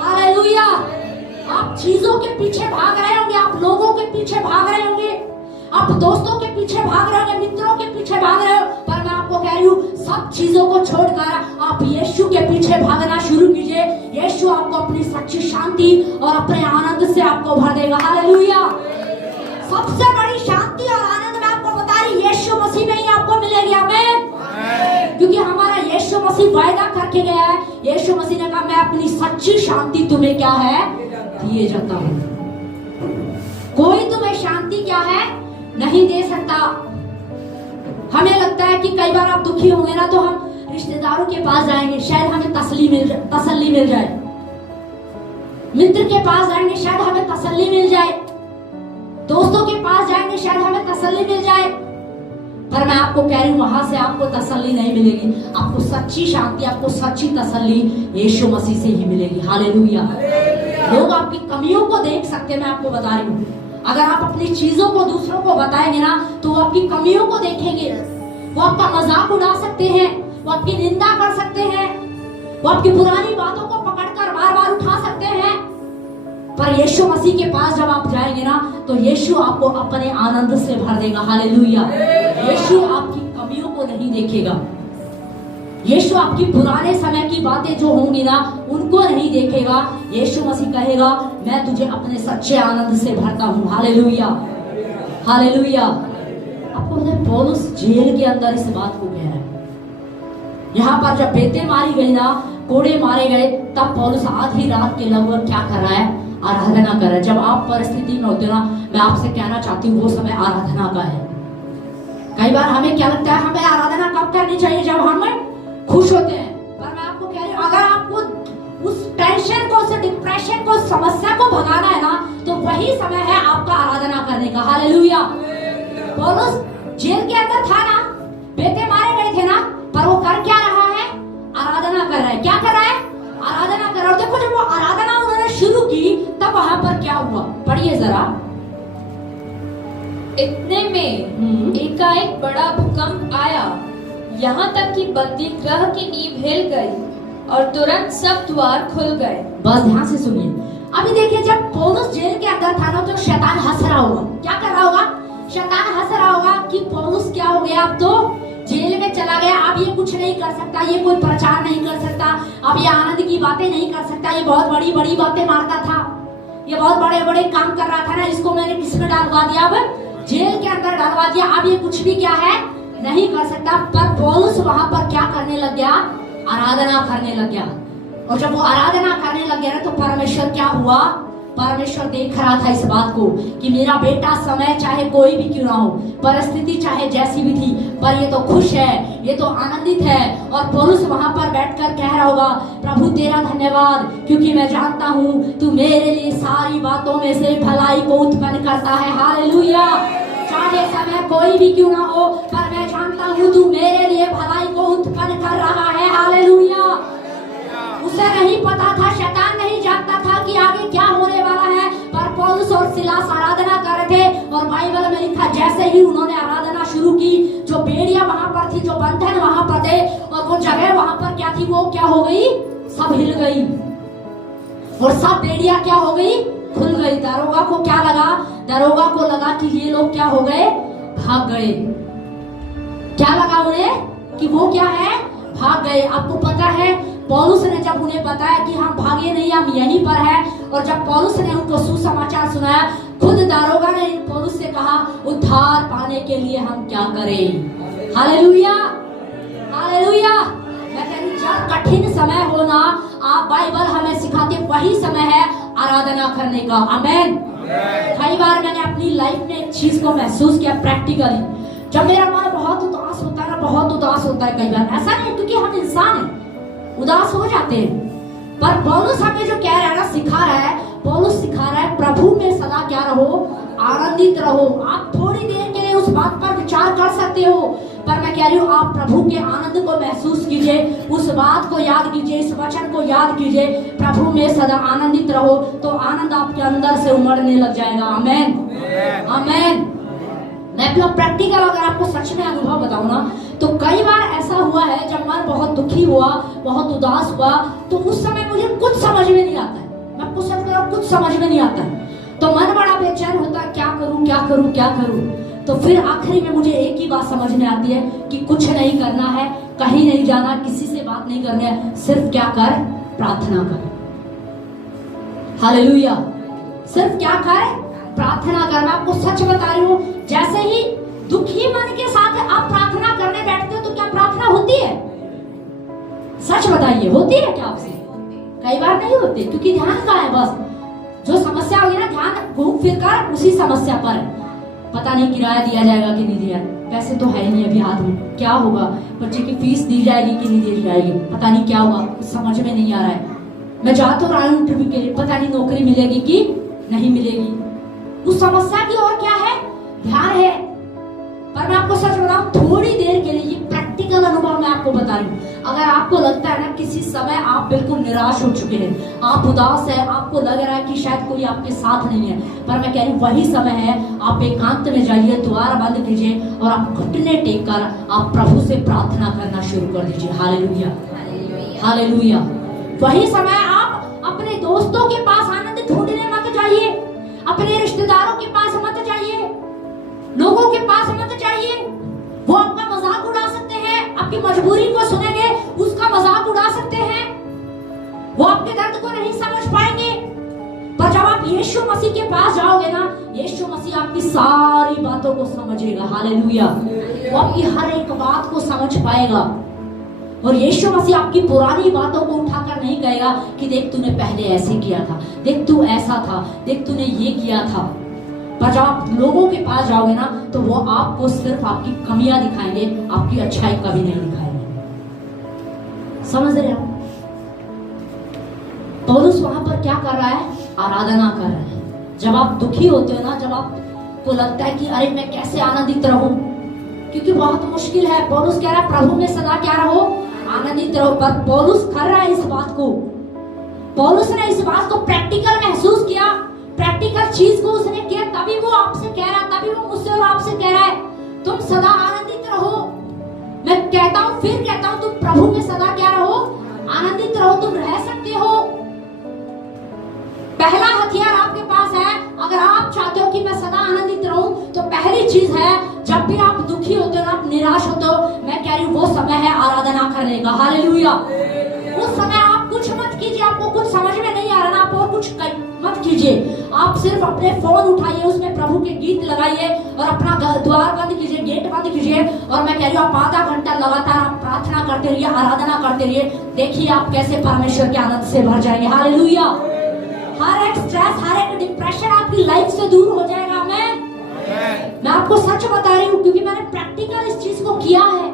hallelujah. आप चीजों के पीछे भाग रहे होंगे, आप लोगों के पीछे भाग रहे होंगे, आप दोस्तों के पीछे भाग रहे हो, मित्रों के पीछे भाग रहे हो, पर मैं आपको कह रही हूँ सब चीजों को छोड़कर आप यीशु के पीछे भागना शुरू कीजिए। यीशु आपको अपनी सच्ची शांति और अपने आनंद से आपको भर देगा। हालेलुया। सबसे बड़ी शांति और आनंद मैं आपको बता रही यीशु मसीह में ही आपको मिलेगी। आमीन। क्योंकि हमारा यीशु मसीह वायदा करके गया है। यीशु मसीह ने कहा मैं अपनी सच्ची शांति तुम्हें क्या है दिए जाता हूँ। कोई तुम्हें शांति क्या है नहीं दे सकता। हमें लगता है कि कई बार आप दुखी होंगे ना तो हम रिश्तेदारों के पास जाएंगे, शायद हमें तसल्ली मिल जाए। मित्र के पास जाएंगे, शायद हमें तसल्ली मिल जाए। दोस्तों के पास जाएंगे, शायद हमें तसल्ली मिल जाए। पर मैं आपको कह रही हूँ वहां से आपको तसल्ली नहीं मिलेगी। आपको सच्ची शांति, आपको सच्ची तसल्ली यीशु मसीह से ही मिलेगी। हालेलुया। लोग आपकी कमियों को देख सकते हैं, मैं आपको बता रही हूँ। अगर आप अपनी चीजों को दूसरों को बताएंगे ना तो वो आपकी कमियों को देखेंगे। वो आपका मजाक उड़ा सकते हैं, वो आपकी निंदा कर सकते हैं, वो आपकी पुरानी बातों को पकड़कर बार बार उठा सकते हैं। पर यीशु मसीह के पास जब आप जाएंगे ना तो यीशु आपको अपने आनंद से भर देगा। हालेलुया। यीशु आपकी कमियों को नहीं देखेगा। यीशु आपकी पुराने समय की बातें जो होंगी ना उनको नहीं देखेगा। यीशु मसीह कहेगा मैं तुझे अपने सच्चे आनंद से भरता हूँ। हालेलुया। हालेलुया। आपको पता है पौलुस जेल के अंदर इस बात को कह रहा है। यहाँ पर जब बेतें मारी गई ना, कोड़े मारे गए, तब पौलुस आधी रात के लगभग क्या कर रहा है, आराधना कर रहा है। जब आप परिस्थिति में होते ना, मैं आपसे कहना चाहती हूँ वो समय आराधना का है। कई बार हमें क्या लगता है हमें आराधना कब करनी चाहिए, जब हम खुश होते हैं। पर मैं आपको कह रही हूँ अगर आपको उस टेंशन को, उस डिप्रेशन को, समस्या को भगाना है ना तो वही समय है आपका आराधना करने का। हालेलुया। पौलुस जेल के अंदर था ना, बेटे मारे गए थे ना, पर वो कर क्या रहा है, आराधना कर रहा है। क्या कर रहा है, आराधना कर रहा है। देखो जब वो आराधना उन्होंने शुरू की तब वहां पर क्या हुआ, पढ़िए जरा। इतने में एकाएक बड़ा भूकंप आया, यहाँ तक कि बंदी गृह की नींव हिल गई और तुरंत सब द्वार खुल गए। बस ध्यान से सुनिए। अभी देखिए जब पौलुस जेल के अंदर था ना तो शैतान हंस रहा होगा। क्या कर रहा होगा, शैतान हंस रहा होगा कि पौलुस क्या हो गया, अब तो जेल में चला गया, अब ये कुछ नहीं कर सकता, ये कोई प्रचार नहीं कर सकता, अब ये आनंद की बातें नहीं कर सकता, ये बहुत बड़ी बड़ी बातें मारता था, ये बहुत बड़े बड़े काम कर रहा था ना, इसको मैंने किसमें डालवा दिया, अब जेल के अंदर डालवा दिया, अब ये कुछ भी क्या है नहीं कर सकता। पर पौलुस वहां पर क्या करने लग गया, आराधना करने लग गया। और जब वो आराधना करने लग गया ना तो परमेश्वर क्या हुआ, परमेश्वर देख रहा था इस बात को कि मेरा बेटा समय चाहे कोई भी क्यों ना हो, परिस्थिति चाहे जैसी भी थी, पर ये तो खुश है, ये तो आनंदित है। और पौलुस वहां पर बैठकर कह रहा होगा प्रभु तेरा धन्यवाद, क्योंकि मैं जानता हूँ तू मेरे लिए सारी बातों में से भलाई को उत्पन्न करता है। हालेलुया। चाहे समय कोई भी क्यों ना हो, पर मैं जानता हूँ तू मेरे लिए भलाई को उत्पन्न कर रहा है। हालेलुया। उसे नहीं पता था, शैतान नहीं जानता था कि आगे क्या होने वाला है, पर पौलुस और सिलास आराधना कर रहे थे। और बाइबल में लिखा जैसे ही उन्होंने आराधना शुरू की, जो बेड़ियां वहां पर थी, जो बंधन वहां पर थे, और वो जगह वहां पर क्या थी, वो क्या हो गई, सब हिल गई और सब बेड़ियां क्या हो गई, खुल गई। दरोगा को क्या लगा, दरोगा को लगा कि ये लोग क्या हो गए, भाग गए। क्या लगा उन्हें कि वो क्या है, भाग गए। आपको पता है पौलुस ने जब उन्हें बताया कि हम भागे नहीं, हम यहीं पर हैं, और जब पौलुस ने उनको सुसमाचार सुनाया, खुद दारोगा ने पौलुस से कहा उद्धार पाने के लिए हम क्या करें। हालेलुया। हालेलुया। मैं कह रही हूं जब कठिन समय हो ना, आप बाइबल हमें सिखाते वही समय है आराधना करने का। आमीन। कई बार मैंने अपनी लाइफ में एक चीज को महसूस किया प्रैक्टिकली, जब मेरा मन बहुत उदास होता है ना, बहुत उदास होता है कई बार, ऐसा नहीं क्योंकि हम इंसान हैं, उदास हो जाते हैं, पर पौलुस हमें जो कह रहा है ना, सिखा रहा है, पौलुस सिखा रहा है प्रभु में सदा क्या रहो, आनंदित रहो। आप थोड़ी देर के लिए उस बात पर विचार कर सकते हो, पर मैं कह रही हूँ आप प्रभु के आनंद को महसूस कीजिए, उस बात को याद कीजिए, इस वचन को याद कीजिए, प्रभु में सदा आनंदित रहो, तो आनंद आपके अंदर से उमड़ने लग जाएगा। आमीन। आमीन। मैं अपना प्रैक्टिकल अगर आपको सच में अनुभव बताऊं ना, तो कई बार ऐसा हुआ है जब मन बहुत दुखी हुआ, बहुत उदास हुआ, तो उस समय मुझे कुछ समझ में नहीं आता है। मैं आपको सच में कुछ समझ में नहीं आता है, तो मन बड़ा बेचैन होता है, क्या करूं क्या करूं क्या करूं। तो फिर आखिरी में मुझे एक ही बात समझ में आती है कि कुछ नहीं करना है, कहीं नहीं जाना, किसी से बात नहीं करनी है, सिर्फ क्या कर, प्रार्थना कर। हालेलुया। सिर्फ क्या कर, प्रार्थना कर। मैं आपको सच बता रही हूँ, जैसे ही दुखी मन के साथ आप प्रार्थना करने बैठते हो तो क्या प्रार्थना होती है? सच बताइए, होती है क्या आपसे? कई बार नहीं होती, क्योंकि ध्यान कहाँ है? बस जो समस्या होगी ना, ध्यान घूम फिर कर उसी समस्या पर। पता नहीं किराया दिया जाएगा कि नहीं दिया, पैसे तो है नहीं अभी हाथ में, क्या होगा, बच्चे की फीस दी जाएगी कि नहीं दी जाएगी, पता नहीं क्या होगा, कुछ समझ में नहीं आ रहा है। मैं जा तो रहा हूँ इंटरव्यू के लिए, पता नहीं नौकरी मिलेगी कि नहीं मिलेगी। उस समस्या की और क्या है? ध्यान है। पर मैं आपको सच बताऊं, थोड़ी देर के लिए, ये प्रैक्टिकल अनुभव मैं आपको बता रही हूँ। अगर आपको लगता है ना किसी समय आप बिल्कुल निराश हो चुके हैं, आप उदास है, आपको लग रहा है कि शायद कोई आपके साथ नहीं है, पर मैं कह रही हूँ वही समय है, आप एकांत में जाइए, द्वार बंद कीजिए और आप घुटने टेक कर आप प्रभु से प्रार्थना करना शुरू कर दीजिए। Hallelujah, hallelujah. वही समय आप अपने दोस्तों के पास आनंद ढूंढने मत जाइए, अपने रिश्तेदारों के पास मत जाइए, लोगों के पास मत जाइए। वो आपका मजाक उड़ा सकते हैं, आपकी मजबूरी को सुनेंगे, उसका मजाक उड़ा सकते हैं, वो आपके दर्द को नहीं समझ पाएंगे। पर जब आप यीशु मसीह के पास जाओगे ना, यीशु मसीह आपकी सारी बातों को समझेगा। हालेलुया। वो आपकी हर एक बात को समझ पाएगा। और यीशु मसीह आपकी पुरानी बातों को उठाकर नहीं कहेगा कि देख तूने पहले ऐसे किया था, देख तू ऐसा था, देख तूने ये किया था। पर जब आप लोगों के पास जाओगे ना, तो वो आपको सिर्फ आपकी कमियां दिखाएंगे, आपकी अच्छाई कभी नहीं दिखाएंगे। समझ रहे हो? पौलुस वहां पर क्या कर रहा है? आराधना कर रहा है। जब आप दुखी होते हो ना, जब आपको लगता है कि अरे मैं कैसे आनंदित रहूं, क्योंकि बहुत मुश्किल है। पौलुस कह रहा है प्रभु में सदा क्या रहो, आनंदित रहो। पर पौलुस कर रहा है इस बात को, पौलुस ने इस बात को प्रैक्टिकल महसूस किया, प्रैक्टिकल चीज को उसने किया, तभी वो आपसे कह रहा है, तभी वो मुझसे और आपसे कह रहा है तुम सदा आनंदित रहो। मैं कहता हूं, फिर कहता हूं, तुम प्रभु में सदा क्या रहो, आनंदित रहो। तुम रह सकते हो। पहला हथियार आपके पास है। अगर आप चाहते हो कि मैं सदा आनंदित रहूं, तो पहली चीज है, जब भी आप दुखी होते हो, आप निराश होते हो, मैं कह रही हूं वो समय है आराधना करने का। हालेलुया। उस समय आप कुछ मत कीजिए, आपको कुछ समझ में नहीं आ रहा ना, आप और कुछ मत कीजिए। आप सिर्फ अपने फोन उठाइए, उसमें प्रभु के गीत लगाइए और अपना द्वार बंद कीजिए, गेट बंद कीजिए। और मैं कह रही हूँ आप आधा घंटा लगातार आप प्रार्थना करते रहिए, आराधना करते रहिए। देखिए आप कैसे परमेश्वर के आनंद से भर जाएंगे। हालेलुया। हर एक स्ट्रेस, हर एक डिप्रेशन आपकी लाइफ से दूर हो जाएगा। मैं आपको सच बता रही हूँ, क्योंकि मैंने प्रैक्टिकल इस चीज को किया है।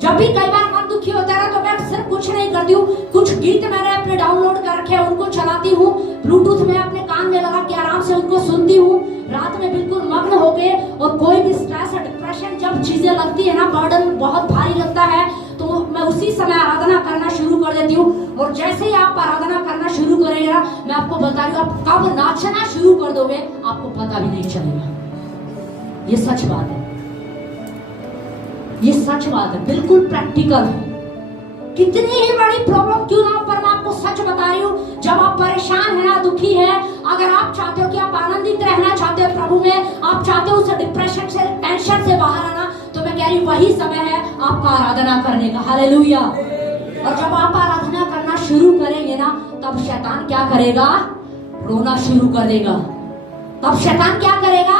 जब भी कई बार मन दुखी होता है तो मैं सिर्फ कुछ नहीं करती हूँ, कुछ गीत मैंने अपने डाउनलोड कर रखे हैं, उनको चलाती हूँ, ब्लूटूथ में अपने कान में लगा के आराम से उनको सुनती हूँ, रात में बिल्कुल मग्न होके। और कोई भी स्ट्रेस और डिप्रेशन जब चीजें लगती है ना, बर्डन बहुत भारी लगता है, तो मैं उसी समय आराधना करना शुरू कर देती हूँ। और जैसे ही आप आराधना करना शुरू करेंगे ना, मैं आपको बता रही हूँ, आप कब नाचना शुरू कर दोगे आपको पता भी नहीं चलेगा। ये सच बात है, ये सच बात है, बिल्कुल प्रैक्टिकल है। कितनी ही बड़ी प्रॉब्लम क्यों ना हो, पर मैं आपको सच बता रही हूँ, जब आप परेशान है ना, दुखी है, अगर आप चाहते हो कि आप आनंदित रहना चाहते हो प्रभु में, आप चाहते हो उस डिप्रेशन से, टेंशन से बाहर आना, तो मैं कह रही हूँ वही समय है आपका आराधना करने का। हालेलुया। और जब आप आराधना करना शुरू करेंगे ना, तब शैतान क्या करेगा, रोना शुरू कर देगा। तब शैतान क्या करेगा,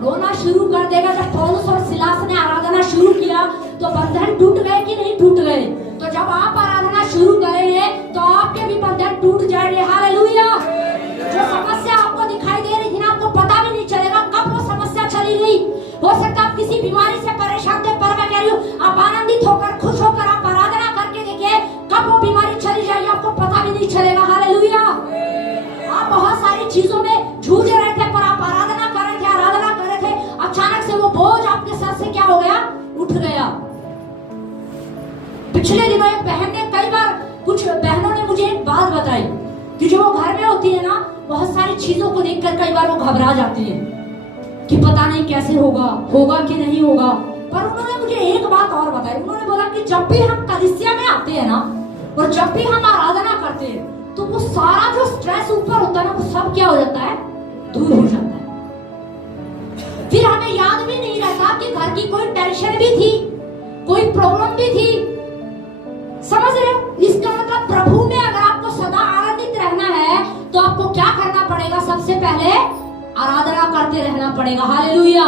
रोना शुरू कर देगा। जब पौलुस और सिलास ने आराधना शुरू किया तो बंधन टूट गए कि नहीं टूट गए? तो जब आप आराधना शुरू करेंगे तो आपके भी बंधन टूट जाएंगे। हालेलुया। जो समस्या आपको दिखाई दे रही थी ना, आपको पता भी नहीं चलेगा कब वो समस्या चली गई। हो सकता है आप किसी बीमारी से परेशान थे, पर मैं कह रही हूँ आप आनंदित होकर, खुश होकर आप आराधना करके देखिए, कब वो बीमारी चली जाएगी आपको पता भी नहीं चलेगा। हालेलुया। आप बहुत सारी चीजों में जूझ रहे थे, पर आप आराधना कर रहे थे, आराधना कर रहे थे, अचानक से वो बोझ आपके सर से क्या हो गया, उठ गया। पिछले दिनों एक बहन ने, कई बार कुछ बहनों ने मुझे एक बात बताई कि जो वो घर में होती है ना, बहुत सारी चीजों को देखकर कई बार वो घबरा जाती है कि पता नहीं कैसे होगा, होगा कि नहीं होगा। पर उन्होंने मुझे एक बात और बताई। उन्होंने बोला कि जब भी हम कलीसिया में आते हैं ना, और जब भी हम आराधना करते हैं, तो वो सारा जो स्ट्रेस ऊपर होता है ना, वो सब क्या हो जाता है, दूर हो जाता है। फिर हमें हमें याद भी नहीं रहता कि घर की कोई टेंशन भी थी, कोई प्रॉब्लम भी थी। समझ रहे हो? इसका मतलब प्रभु में अगर आपको सदा आनंदित रहना है तो आपको क्या करना पड़ेगा? सबसे पहले आराधना करते रहना पड़ेगा। हालेलुया।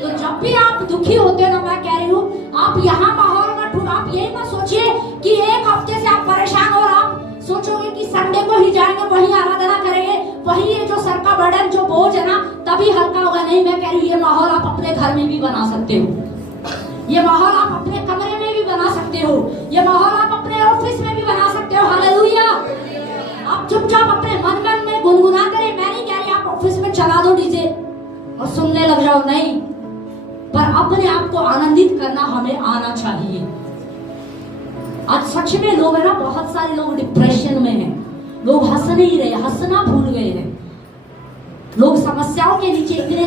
तो जब भी आप दुखी होते हो ना, मैं कह रही हूँ, आप यहाँ माहौल में आप यही मत सोचिए कि एक हफ्ते से आप परेशान हो और आप सोचोगे कि संडे को ही जाएंगे, वही आराधना करेंगे, वही ये जो सर का बर्डन, जो बोझ है ना, तभी हल्का होगा। नहीं, मैं कह रही हूँ ये माहौल आप अपने घर में भी बना सकते हो, ये माहौल आप अपने कमरे में भी बना सकते हो, ये माहौल आप अपने ऑफिस में भी बना सकते हो। हालेलुया। आप चुपचाप अपने मन में गुनगुना करें। मैं नहीं कह रही आप ऑफिस में चला दो डीजे और सुनने लग जाओ, नहीं, पर अपने आप को आनंदित करना हमें आना चाहिए। आज सच में लोग है ना, बहुत सारे लोग डिप्रेशन में हैं, लोग हंस नहीं रहे, हंसना भूल गए हैं, लोग समस्याओं के नीचे इतने